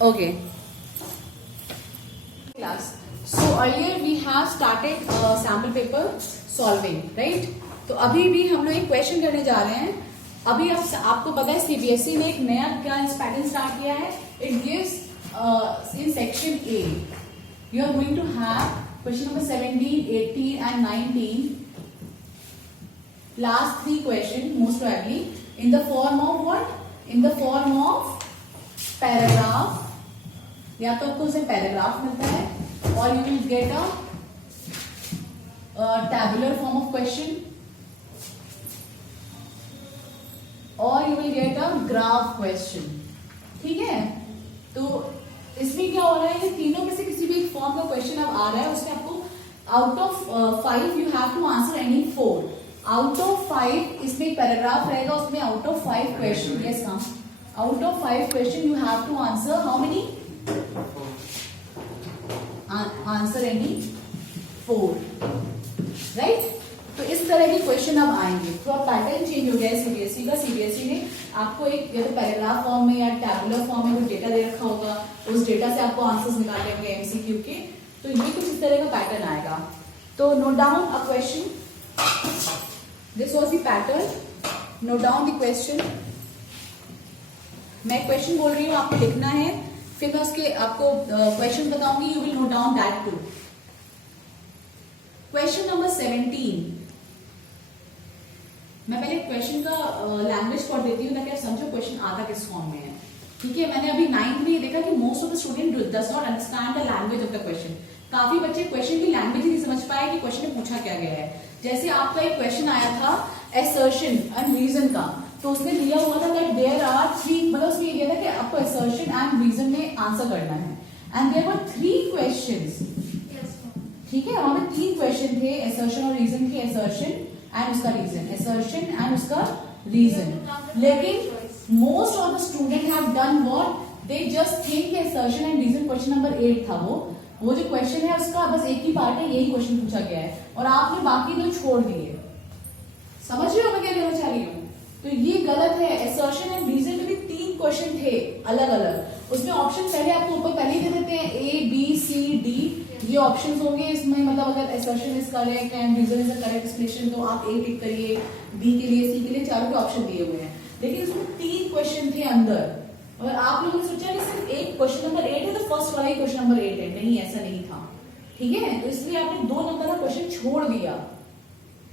Okay. Class. So earlier we have started sample paper solving, right? तो अभी भी हम लोग एक क्वेश्चन करने जा रहे हैं. अभी आपको पता है सीबीएसई ने एक नया क्या पैटर्न स्टार्ट किया है. It gives in section A you are going to have question number 17, 18 and 19. Last 3 question most probably in the form of what? In the form of paragraph. या तो आपको उसे पैराग्राफ मिलता है और you will get a tabular form of question और you will get a graph question. ठीक है, तो इसमें क्या हो रहा है कि तीनों में से किसी भी एक फॉर्म का क्वेश्चन अब आ रहा है. उसमें आपको out of 5 you have to answer any 4. Out of 5 इसमें एक पैराग्राफ रहेगा, उसमें out of 5 question. Yes come out of 5 question you have to answer how many? Answer any 4. Right. तो इस तरह के क्वेश्चन अब आएंगे. तो अब पैटर्न चेंज हो गया है सीबीएसई का. सीबीएसई ने आपको एक या तो पैराग्राफ फॉर्म में या टैबुलर फॉर्म में कुछ डेटा दे रखा होगा, उस डेटा से आपको आंसर्स निकालने होंगे एमसीक्यू के. तो ये कुछ इस तरह का पैटर्न आएगा. तो note down a question. This was the pattern. Note down the question. मैं क्वेश्चन बोल रही हूँ, आपको लिखना है, फिर मैं उसके आपको क्वेश्चन बताऊंगी. You will note down that too. Question number 17. मैं पहले क्वेश्चन का लैंग्वेज पढ़ देती हूँ ताकि आप समझो क्वेश्चन आता किस फॉर्म में है. ठीक है, मैंने अभी 9th में ये देखा कि most of the student does not understand the language of the question. काफी बच्चे क्वेश्चन की लैंग्वेज ही नहीं समझ पाए कि क्वेश्चन में पूछा क्या गया है. जैसे आपका एक क्वेश्चन आया था असर्शन एंड रीजन का, तो उसने दिया हुआ था दैट देयर आर 3, मतलब उसमें ये दिया था कि आपको असर्शन एंड रीजन में आंसर करना है. And there were 3 questions. ठीक है, वहां पे 3 क्वेश्चन थे असर्शन और रीजन के. असर्शन एंड उसका रीजन, असर्शन एंड उसका रीजन. लेकिन most of the student have done what? They just think assertion and reason. Question number 8 था वो जो क्वेश्चन है उसका बस एक ही पार्ट है, यही क्वेश्चन पूछा गया है और आपने बाकी 2 छोड़ दिए. समझ रहे हो मैं क्या कहना चाह रही हूँ? तो ये गलत है. असर्शन एंड रीजन में भी 3 क्वेश्चन थे अलग अलग. उसमें ऑप्शन पहले आपको ऊपर पहले ही दे देते हैं ए बी सी डी. ये ऑप्शंस होंगे इसमें, मतलब अगर assertion is correct and reason is a correct explanation तो आप ए टिक करिए, बी के लिए, सी के लिए, चारों के ऑप्शन दिए हुए हैं. लेकिन इसमें 3 क्वेश्चन थे अंदर और आप लोगों ने सोचा कि सिर्फ एक क्वेश्चन नंबर 8 है तो फर्स्ट वाला ही क्वेश्चन नंबर 8 है. नहीं, ऐसा नहीं था. ठीक है, तो इसलिए आपने 2 नंबर का क्वेश्चन छोड़ दिया.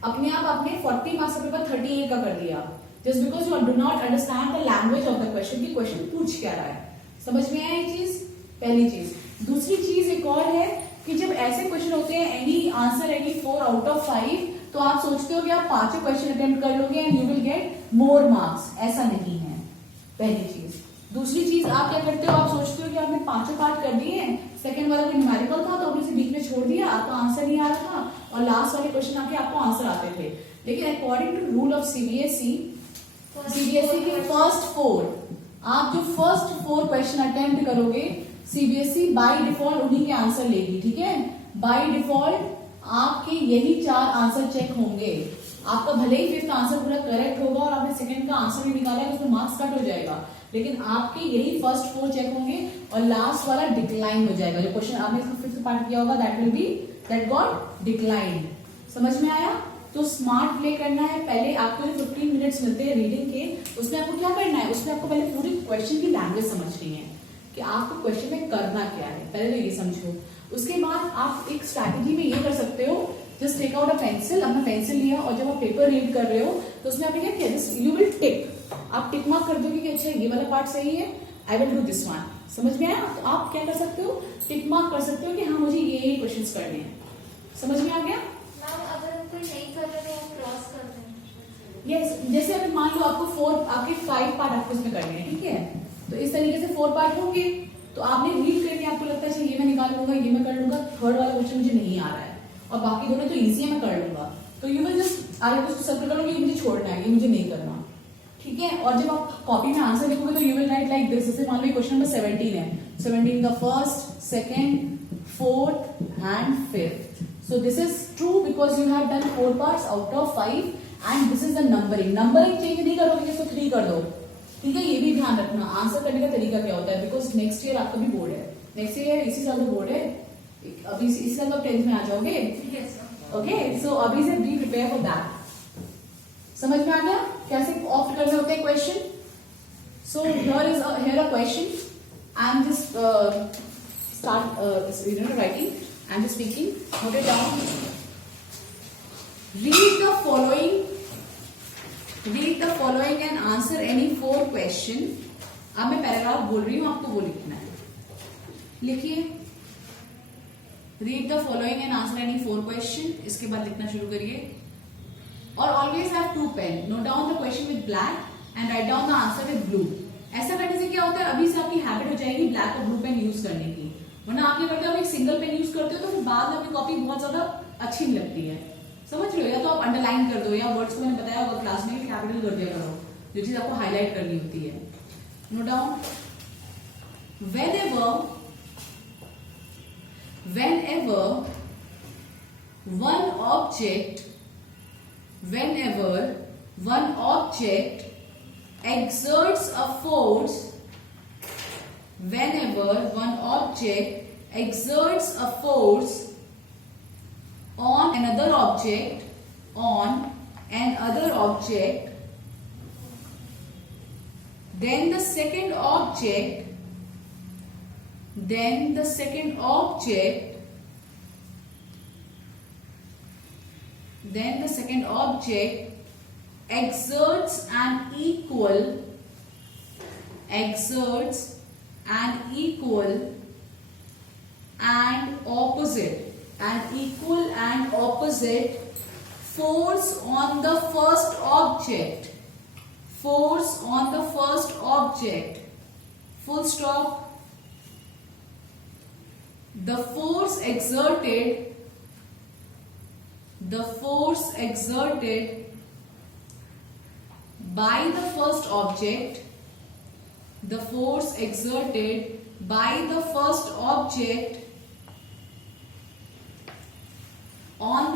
अपने आप आपने 40 मार्क्स का पेपर 38 का कर दिया just because you do not understand the language of the question. की क्वेश्चन पूछ क्या रहा है. समझ में आया ये चीज? पहली चीज. दूसरी चीज एक और है कि जब ऐसे क्वेश्चन होते हैं any answer any 4 out of 5, तो आप सोचते हो कि आप 5 क्वेश्चन अटेम्प्ट कर लोगे and you will get more marks. ऐसा नहीं है. पहली चीज. दूसरी चीज, आप क्या करते हो? आप सोचते हो कि आपने 5 पार्ट कर दिए हैं, सेकंड वाला कोई न्यूमेरिकल था तो आपने इसे बीच में छोड़ दिया, आपका आंसर नहीं आ रहा था और लास्ट वाले क्वेश्चन आके आपको आंसर आते थे. लेकिन according to rule of CBSE के फर्स्ट 4, आप जो फर्स्ट 4 क्वेश्चन अटेम्प्ट करोगे सीबीएसई बाय डिफॉल्ट उन्हीं के आंसर लेगी. ठीक है, बाय डिफॉल्ट आपके यही 4 आंसर चेक होंगे. आपका भले ही 5th आंसर पूरा करेक्ट होगा और आपने सेकंड का आंसर भी निकाला है, उसमें मार्क्स कट हो जाएगा, लेकिन आपके यही फर्स्ट 4 चेक होंगे और लास्ट वाला डिक्लाइन हो जाएगा. जो क्वेश्चन आपने इसका 5th पार्ट किया होगा दैट गॉट डिक्लाइन. समझ में आया? तो स्मार्ट प्ले करना है. पहले आपको 15 मिनट्स मिलते हैं रीडिंग के, उसमें आपको क्या करना है? उसमें आपको पहले पूरी क्वेश्चन की लैंग्वेज समझनी है कि आपको क्वेश्चन में करना क्या है. पहले तो ये समझो. उसके बाद आप एक स्ट्रैटेजी में ये कर सकते हो, just take out a pencil. अपना पेंसिल लिया और जब आप पेपर रीड कर रहे हो तो उसमें आपने क्या किया? You will tick. आप टिक मार्क कर दोगे कि अच्छा ये वाला पार्ट सही है, I will do this one. समझ में आया? तो आप क्या कर सकते हो? टिक मार्क कर सकते हो कि हाँ मुझे ये क्वेश्चंस करने हैं. समझ में आ गया? यस, जैसे अगर मान लो आपको आपके 5 पार्ट आपको इसमें करने हैं. ठीक है, तो इस तरीके से 4 पार्ट होंगे तो आपने रीड करके आपको लगता है ये मैं निकाल लूंगा, ये मैं कर लूंगा, थर्ड वाला क्वेश्चन मुझे नहीं आ रहा है और बाकी दोनों तो इजी है मैं कर लूंगा, तो यू विल जस्ट आगे उसको सर्कल करोगे, ये मुझे छोड़ना है, ये मुझे नहीं करना. ठीक है, और जब आप कॉपी में आंसर लिखोगे तो you will write like this. जैसे मान लो क्वेश्चन नंबर 17 है, 17 का first, second, 4th and 5th. So this is true because you have done 4 parts out of 5 and this is the numbering. Numbering change नहीं करोगे, इसको 3 कर दो. ठीक है, ये भी ध्यान रखना आंसर करने का तरीका क्या होता है, बिकॉज नेक्स्ट ईयर आपका भी बोर्ड है, नेक्स्ट ईयर इसी साल तो बोर्ड है, अभी इस साल तो 10th में आ जाओगे। ओके, सो अभी से बी प्रिपेयर फॉर दैट। समझ में आ गया कैसे ऑप्ट करने होते हैं question. So here a question, I am just start writing, I am just speaking, note it down. Read the following and answer any 4 question। अब मैं पैराग्राफ बोल रही हूं, आपको वो लिखना है। लिखिए, read the following and answer any 4 question. इसके बाद लिखना शुरू करिए और always have 2 pen. Note down the question with black and write down the answer with blue. ऐसा करने से क्या होता है, अभी से आपकी हैबिट हो जाएगी ब्लैक और ब्लू पेन यूज करने की। वरना आप क्या करते हो, आप एक सिंगल पेन यूज करते हो तो फिर बाद में आपकी कॉपी बहुत ज्यादा अच्छी नहीं लगती है। समझ रहे हो, या तो आप अंडरलाइन कर दो, या वर्ड्स को मैंने बताया होगा क्लास में कैपिटल कर दिया करो, जो चीज आपको हाईलाइट करनी होती है। Note down, whenever one object exerts a force, whenever one object exerts a force on another object, then the second object exerts an equal and opposite force on the first object, full stop. The force exerted by the first object on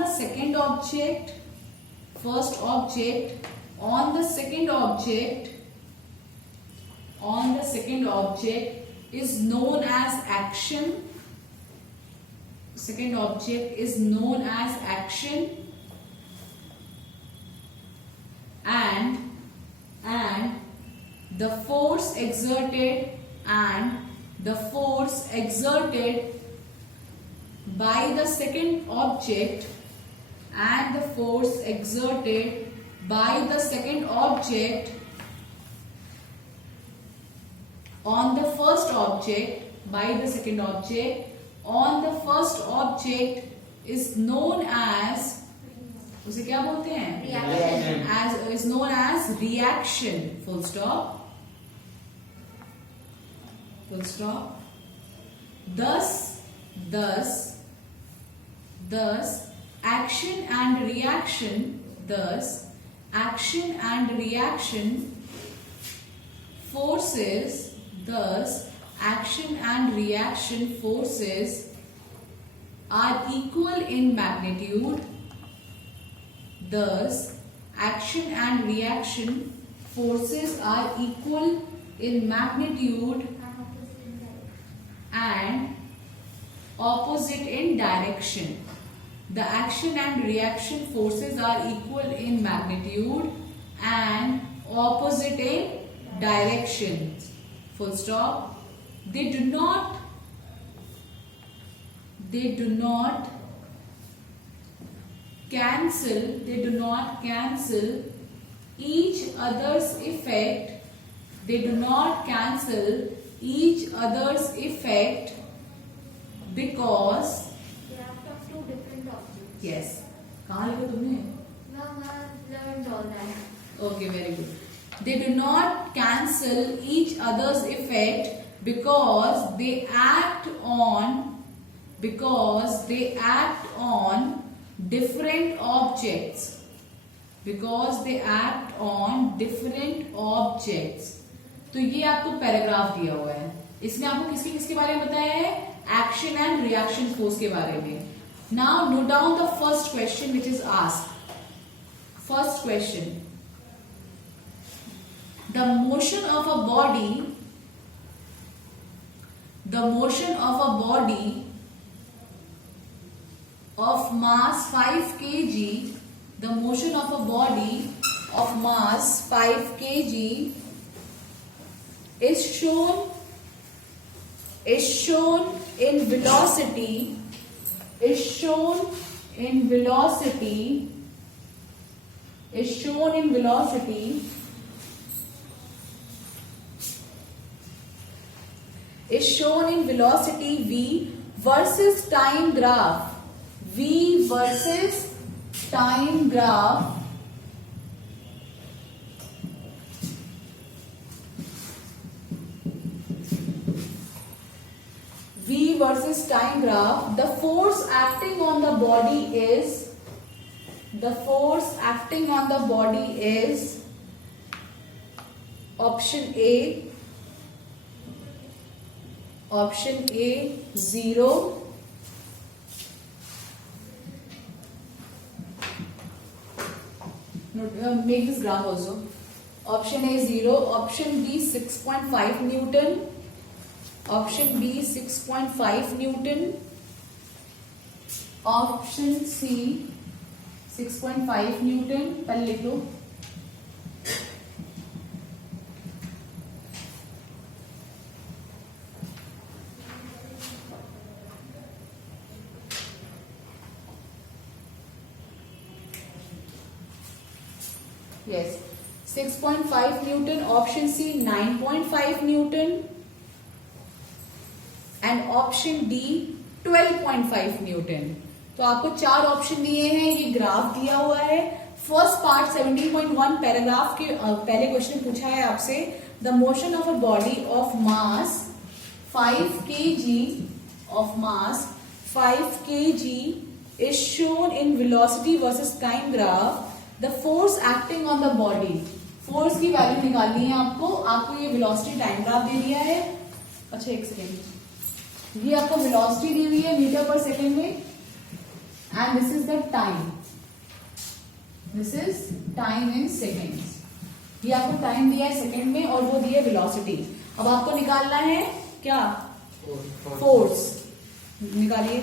the second object, on the second object is known as action. Second object is known as action, and the force exerted by the second object on the first object is known as, उसे क्या बोलते हैं, reaction, is known as reaction, full stop. Thus action and reaction forces are equal in magnitude. Thus action and reaction forces are equal in magnitude and opposite in direction. The action and reaction forces are equal in magnitude and opposite in direction. Full stop. They do not cancel each other's effect. Because they are from 2 different objects. yes, कहाँ लिखा तुमने? No, I learned all that. Okay, very good. They do not cancel each other's effect because they act on different objects. तो ये आपको पैराग्राफ दिया हुआ है, इसमें आपको किसके बारे में बताया है, एक्शन एंड रिएक्शन फोर्स के बारे में. Now note down the first question which is asked. First question, the motion of a body of mass 5 kg, the motion of a body of mass 5 kg is shown in velocity v versus time graph. V versus time graph the force acting on the body is option A 0, make this graph also. Option A 0, option B 6.5 Newton, option B 6.5 Newton, option C 6.5 Newton. पहले लिख लो. Yes, 6.5 Newton, option C 9.5 Newton and option D 12.5 Newton. तो आपको 4 ऑप्शन दिए हैं, ये ग्राफ दिया हुआ है. फर्स्ट पार्ट 17.1 पैराग्राफ के पहले क्वेश्चन पूछा है आपसे. The motion of a body of mass 5 kg is shown in velocity versus time graph. The force acting on the body, force की वैल्यू निकालनी है आपको ये वेलोसिटी टाइम ग्राफ दे दिया है. अच्छा एक सेकेंड, ये आपको वेलोसिटी दी हुई है मीटर पर सेकेंड में and this is the time in seconds. ये आपको टाइम दिया है सेकेंड में और वो दिया है वेलोसिटी. अब आपको निकालना है क्या, फोर्स. निकालिए.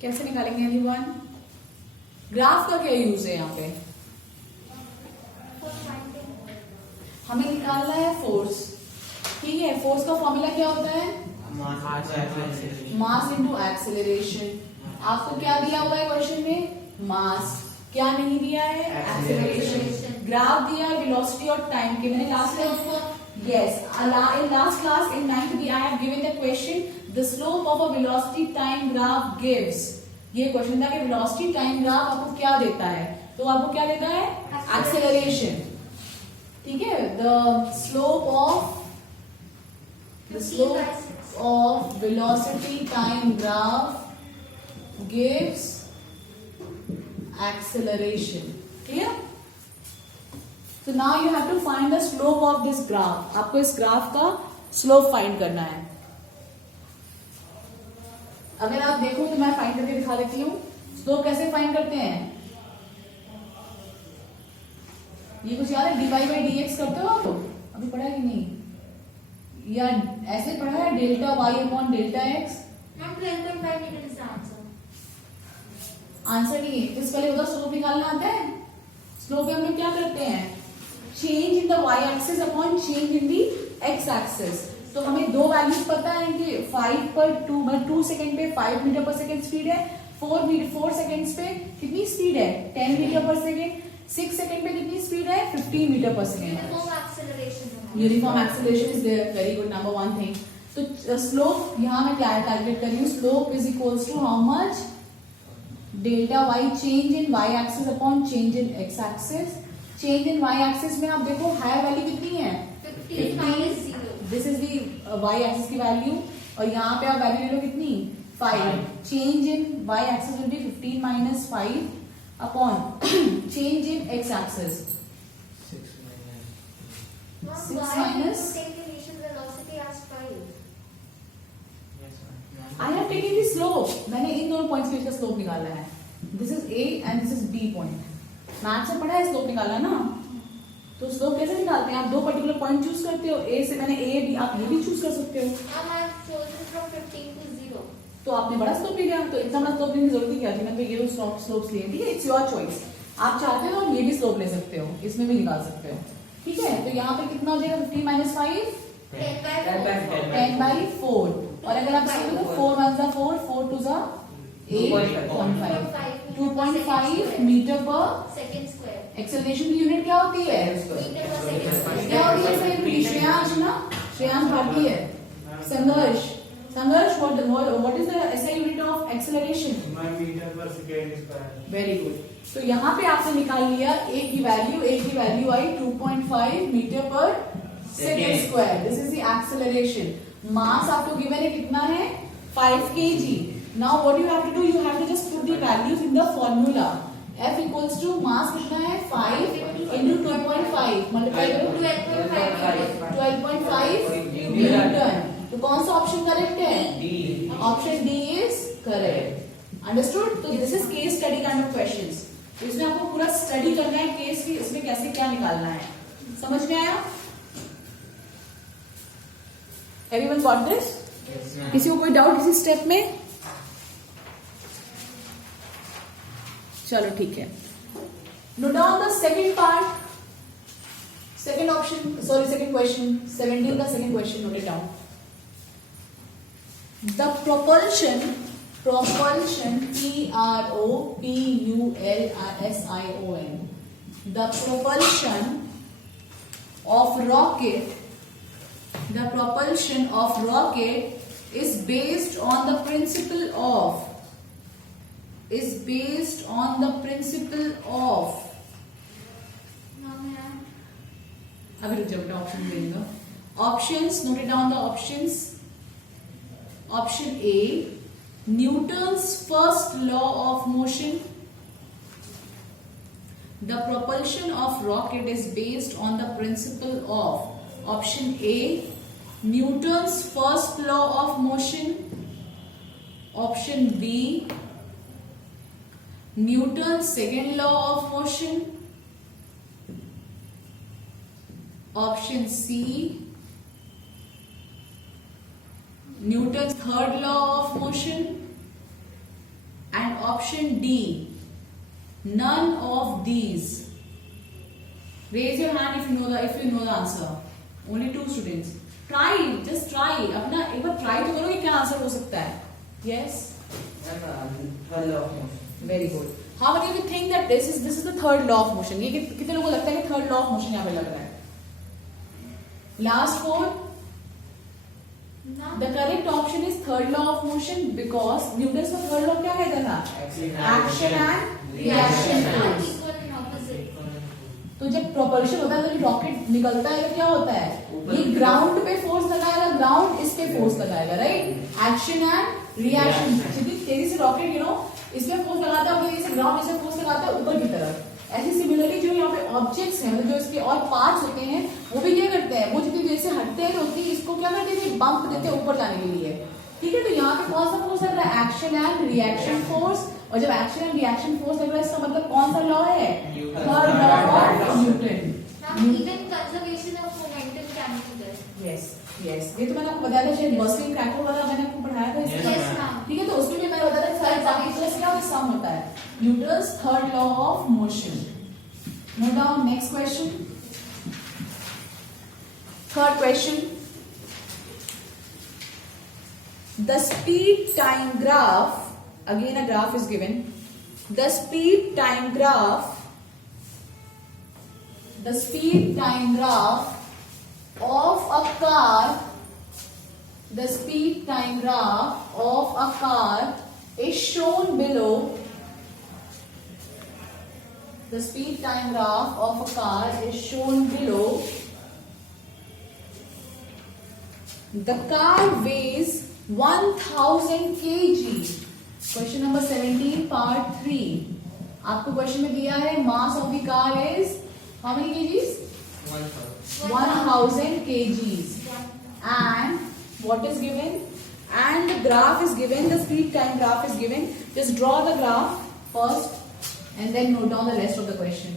कैसे निकालेंगे एनीवन? ग्राफ का क्या यूज है यहाँ पे? हमें निकालना है फोर्स. ठीक है, फोर्स का फॉर्मूला क्या होता है? मास इनटू एक्सेलरेशन. आपको क्या दिया हुआ है क्वेश्चन में? मास. क्या नहीं दिया है? एक्सेलरेशन. ग्राफ दिया है वेलोसिटी और टाइम के. मैंने last class in 9th I have given the question, the slope of a velocity time graph gives. ये क्वेश्चन था कि वेलोसिटी टाइम ग्राफ आपको क्या देता है, तो आपको क्या देता है? एक्सेलरेशन. ठीक है, the slope of velocity time graph gives acceleration. Clear? So now you have to find the slope of this graph. आपको इस ग्राफ का स्लोप फाइंड करना है. अगर आप देखो तो मैं फाइंड करके दिखा देती हूँ. स्लोप कैसे फाइंड करते हैं? ये कुछ याद है? dy by dx करते हो आप? अभी पढ़ा है कि नहीं? या ऐसे पढ़ा है delta y upon delta x? Answer नहीं है. इस पहले उधर स्लोप निकालना आता है. स्लोप में हम लोग क्या करते हैं? Change in the y axis upon change in the x axis. तो हमें दो वैल्यूज पता है कि 2 सेकंड पे 5 मीटर पर सेकंड स्पीड है. 4 सेकंड्स पे कितनी स्पीड है? 10 मीटर पर सेकंड. 6 सेकंड पे कितनी स्पीड है? 15 मीटर पर second. Uniform acceleration is there. Very good. Number 1 thing. तो स्लोप यहाँ मैं कैलकुलेट कर रही हूँ. Slope is equals to how much? Delta y change in y axis upon change in x axis. Change in y axis में आप देखो higher value कितनी है? 15. This is the y axis की वैल्यू. और यहाँ पे आप वैल्यू ले लो कितनी? 5. Change in y axis will be 15 माइनस 5. Upon change in x axis 6 6 why did minus- you take the initial velocity as 5? I have taken the slope, मैंने इन दोनों पॉइंट्स के बीच का स्लोप निकाला है. This is A and this is B point. Math से पढ़ा है स्लोप निकाला ना, तो स्लोप कैसे निकालते हैं? आप दो पर्टिकुलर पॉइंट चूज करते हो, ए से मैंने ए बी, आप ये भी चूज कर सकते हो. Ma'am, I have chosen from 15 to 0. तो आपने बड़ा स्लोप ले लिया, तो इतना बड़ा स्लोप लेने की जरूरत ही क्या थी? मैंने तो ये दो स्लोप्स लिए. ठीक है, इट्स योर चॉइस. आप चाहते हो आप ये भी स्लोप ले सकते हो, इसमें भी निकाल सकते हो. ठीक है, तो यहाँ पे कितना हो जाएगा? 15 minus 5 10 by 4. 10 by 4. और अगर आप इसमें तो 4 1 जा 4, 4 2 जा 8.5. 2.5 मीटर पर Second square. एक्सेलरेशन की यूनिट क्या होती है? Meter per second. क्या होती है सर? श्रेयांश ना, श्रेयांश भारती है. संघर्ष, संघर्ष, what is the SI unit of acceleration? Metre पर सेकेंड स्क्वायर. Very good. तो यहाँ पे आपने निकाल लिया ए की वैल्यू आई 2.5 मीटर पर second square. This is the acceleration. Mass आपको गिवन है कितना है? 5 kg. Now what you have to do, you have to just put the values in the formula. F equals to mass कितना है? 5 into 2.5 मल्टीप्लाई करो 12.5 न्यूटन. तो कौन सा ऑप्शन करेक्ट है? Option D is correct. Understood? तो this is case study kind of questions. इसमें आपको पूरा स्टडी करना है केस की, इसमें कैसे क्या निकालना है. समझ में आया? Everyone got this? किसी को कोई डाउट किसी स्टेप में? चलो ठीक है. Note down the second part, second option, sorry second question, 17 का second question. Note it down. The propulsion P-R-O-P-U-L-S-I-O-N, the propulsion of rocket is based on the principle of अभी रुक जाओ बेटा, ऑप्शन देगा. Options, note it down the options. Option A, Newton's first law of motion. The propulsion of rocket is based on the principle of. Option A, Newton's first law of motion. Option B, Newton's second law of motion. Option C, Newton's third law of motion. And option D, none of these. Raise your hand if you know the answer. Only 2 students. Try, just try. अपना एक बार try तो करो कि क्या आंसर हो सकता है. Yes. Very good. How many of you think that this is the third law of motion? ये कितने लोगों को लगता है कि third law of motion यहाँ पे लग रहा है? Last 4. The correct option is third law of motion because Newton's का third law क्या कहता था? Action and reaction force. Equal and opposite. तो जब propulsion होता है तो रॉकेट निकलता है तो क्या होता है? ये ग्राउंड पे फोर्स लगाएगा, ग्राउंड इस पे फोर्स लगाएगा, राइट? Action and reaction. जितनी तेजी से रॉकेट इस पे फोर्स लगाता है, तेजी से ग्राउंड इस पे फोर्स लगाता है ऊपर की तरफ. ऐसे सिमिलरली जो यहाँ पे ऑब्जेक्ट्स हैं, मतलब जो इसके और पार्ट्स होते हैं, वो भी क्या करते हैं? वो जितनी देर से हटते हैं होती है, इसको क्या करते हैं? बम्प देते हैं ऊपर लाने के लिए. ठीक है, तो यहाँ पे कौन सा फोर्स लग रहा है? Action and reaction force. और जब एक्शन एंड रिएक्शन फोर्स लग रहा है, इसका मतलब कौन सा लॉ है? Third law of Newton. Even conservation of momentum can be there. Yes, ये तो मैंने आपको बताया था, शायद बर्स्टिंग क्रैकर वाला मैंने आपको पढ़ाया था इसका. Yes, ma'am. ठीक है, तो उसमें भी मैंने बताया था सारे पार्टिकल्स क्या सम होता है. Newton's third law of motion. Note down next question. Third question. The speed time graph, again a graph is given. The speed time graph of a car, the speed time graph of a car is shown below. The speed time graph of a car is shown below. The car weighs 1000 kg. Question number 17, part 3. आपको क्वेश्चन में दिया है mass of the car is how many KGs 1000 kgs and what is given and the graph is given, the speed time graph is given. Just draw the graph first and then note down the rest of the question.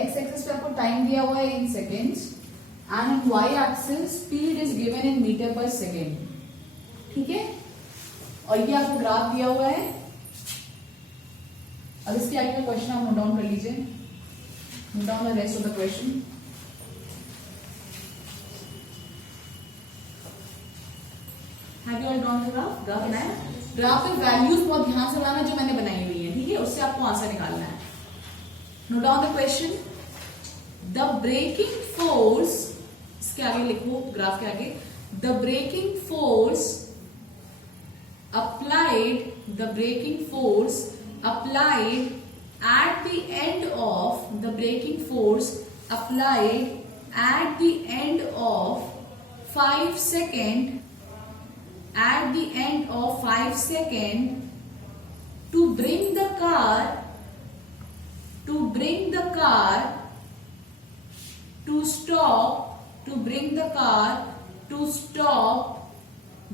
X axis पे आपको time दिया हुआ है in seconds and in Y axis speed is given in metre पर second. ठीक है, और ये आपको ग्राफ दिया हुआ है. अब इसके आगे का क्वेश्चन आप नोट डाउन कर लीजिए. Note down the rest of the question. Have you all drawn the graph? Graph बनाया. ग्राफ में वैल्यूज बहुत ध्यान से बनाना जो मैंने बनाई हुई है. ठीक है, उससे आपको आंसर निकालना है. Note down the question. The braking force, इसके आगे लिखो ग्राफ के आगे. The braking force applied at the end of 5 seconds to bring the car to stop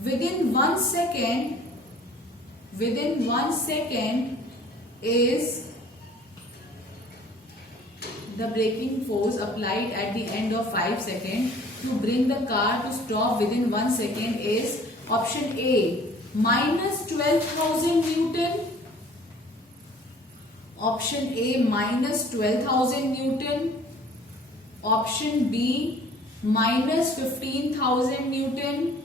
within 1 second is the braking force applied at the end of 5 seconds to bring the car to stop within 1 second is option A minus 12,000 Newton. Option A minus 12,000 Newton. Option B minus 15,000 Newton.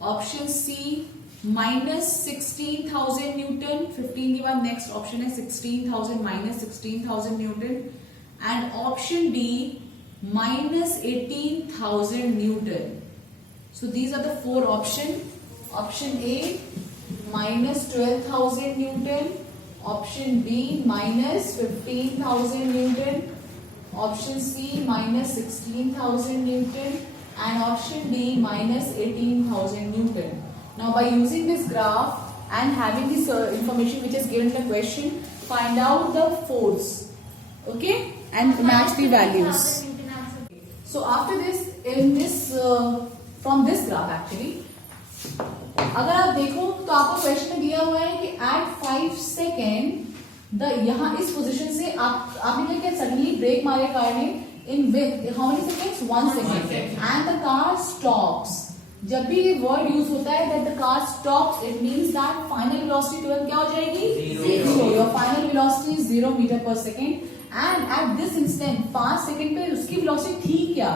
Option C minus 16,000 Newton. 15 के बाद next option है 16,000 minus 16,000 Newton. And option D minus 18,000 Newton. So these are the four options. Option A minus 12,000 Newton, option B minus 15,000 Newton, option C minus 16,000 Newton, and option D minus 18,000 Newton. Now by using this graph and having this information which is given in the question, find out the force, okay, and match the values. So after this, in this from this graph actually, अगर आप देखो तो आपको क्वेश्चन में दिया हुआ है कि एट 5 सेकेंड यहाँ इस पोजीशन से आपने क्या सडनली ब्रेक मारे कार ने in how many seconds 1 second and the car stops. जब भी ये वर्ड यूज होता है that the car stops it means that final velocity तुरंत क्या हो जाएगी 0. Your final velocity is 0 metre पर second and at this instant 5 second पे उसकी वेलोसिटी थी क्या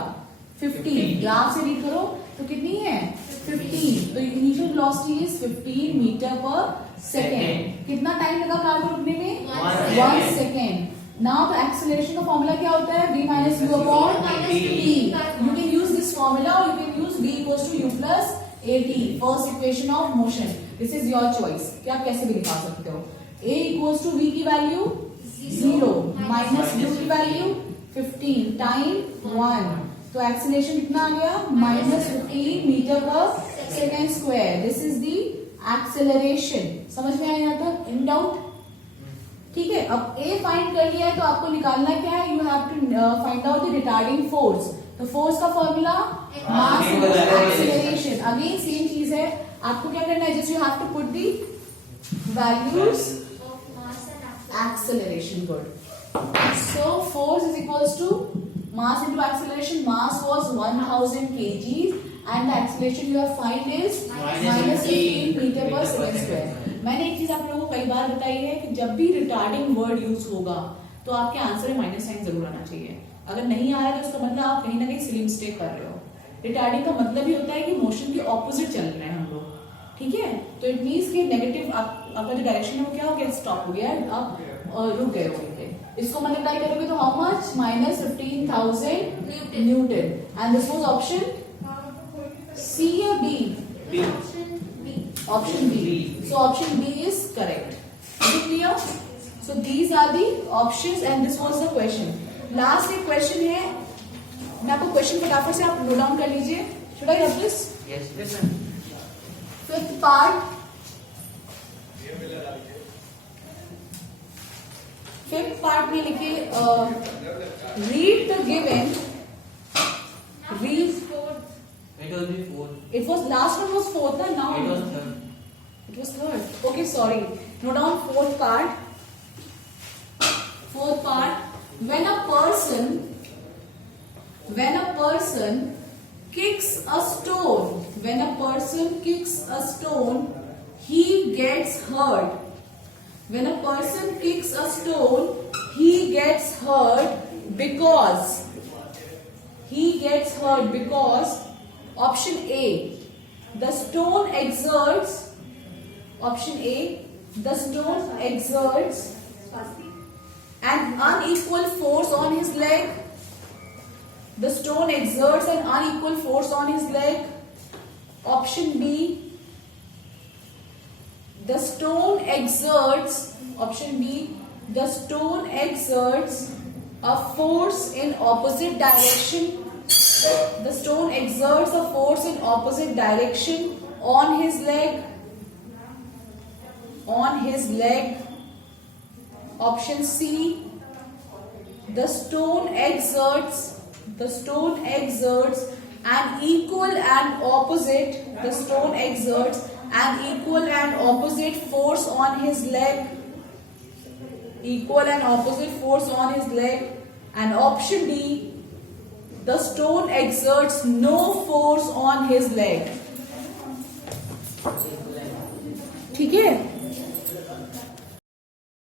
15. ग्राफ से रीड करो तो कितनी है 15. तो इनिशियल वेलोसिटी इज 15 मीटर पर सेकेंड. कितना टाइम लगा कार को रुकने में 1 सेकेंड. नाउ द एक्सेलरेशन का फॉर्मूला क्या होता है v minus u upon t. You can use this formula or you can use v equals to u plus at. First equation of motion. This is your choice. कि आप कैसे भी लिखा सकते हो. a equals to v की वैल्यू 0 minus u की वैल्यू 15 टाइम 1. तो एक्सेलरेशन कितना आ गया माइनस 15 मीटर पर सेकेंड स्क्वायर. दिस इज दी एक्सेलरेशन. समझ में आया यहाँ तक? In doubt? ठीक है. अब ए फाइंड कर लिया है तो आपको निकालना क्या है? You have to find out the retarding force. तो फोर्स का formula mass into acceleration. Again same चीज है. आपको क्या करना है? Just you have to put the values acceleration. Good. So force is equals to mass into acceleration. Mass was 1000 kgs and the acceleration you have find is minus 15 meter per second square. मैंने एक चीज आप लोगों को कई बार बताई है कि जब भी रिटार्डिंग वर्ड यूज होगा तो आपके आंसर में माइनस साइन जरूर आना चाहिए. अगर नहीं आ रहा है तो उसका मतलब आप कहीं ना कहीं सिली मिस्टेक कर रहे हो. रिटार्डिंग का मतलब ही होता है कि मोशन के ऑपोजिट चल रहे हैं हम लोग, ठीक है। तो इट मीन्स कि नेगेटिव आपका जो डायरेक्शन है वो क्या हो गया, स्टॉप हो गया, आप रुक गए हो वहीं पे। इसको मल्टीप्लाई करोगे तो how much, minus 15,000 newton. And this was option C या B, option B. So option B is correct. Is it clear? So these are the options and this was the question. Last एक question है, मैं आपको question फटाफट से आप note down कर लीजिए. Should I have this? Yes, yes, ma'am. Fifth part. Fifth part में लिखिए read the given. Read. It was before. It was last one was fourth na now. It was third. It was third. Okay, sorry. Note down fourth part. Fourth part. When a person kicks a stone, when a person kicks a stone, he gets hurt. When a person kicks a stone, he gets hurt because option A, the stone exerts. Option A, the stone exerts an unequal force on his leg. The stone exerts an unequal force on his leg. Option B, the stone exerts. Option B, the stone exerts a force in opposite direction. The stone exerts a force in opposite direction on his leg. On his leg. Option C, the stone exerts an equal and opposite. The stone exerts an equal and opposite force on his leg. Equal and opposite force on his leg. And option D, the stone exerts no force on his leg. ठीक है.